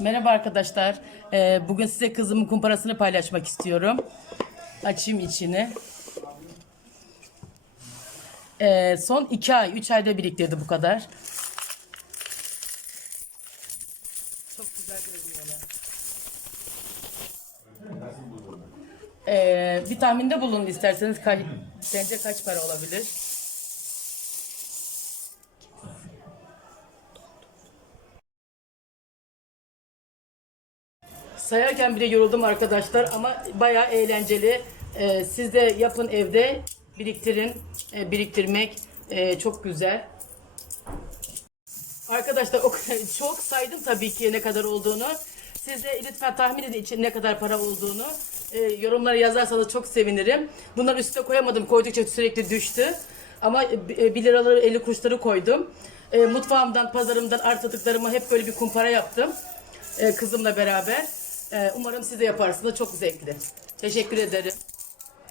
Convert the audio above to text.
Merhaba arkadaşlar. Ee, bugün size kızımın kumparasını paylaşmak istiyorum. Açayım içini. Ee, son iki ay, üç ayda biriktirdi bu kadar. Çok güzel görünüyorlar. Ee, bir tahminde bulunun isterseniz. Ka- sence kaç para olabilir? Sayarken bile yoruldum arkadaşlar ama bayağı eğlenceli. Ee, siz de yapın evde biriktirin. Ee, biriktirmek e, çok güzel. Arkadaşlar o çok saydım tabii ki ne kadar olduğunu. Siz de lütfen tahmin edin için ne kadar para olduğunu. Ee, yorumlara yazarsanız çok sevinirim. Bunları üstüne koyamadım. Koydukça sürekli düştü. Ama e, 1 liraları 50 kuruşları koydum. Ee, mutfağımdan, pazarımdan arttıklarımı hep böyle bir kumpara yaptım. Ee, kızımla beraber. Ee, umarım siz de yaparsınız. Çok zevkli. Teşekkür ederim.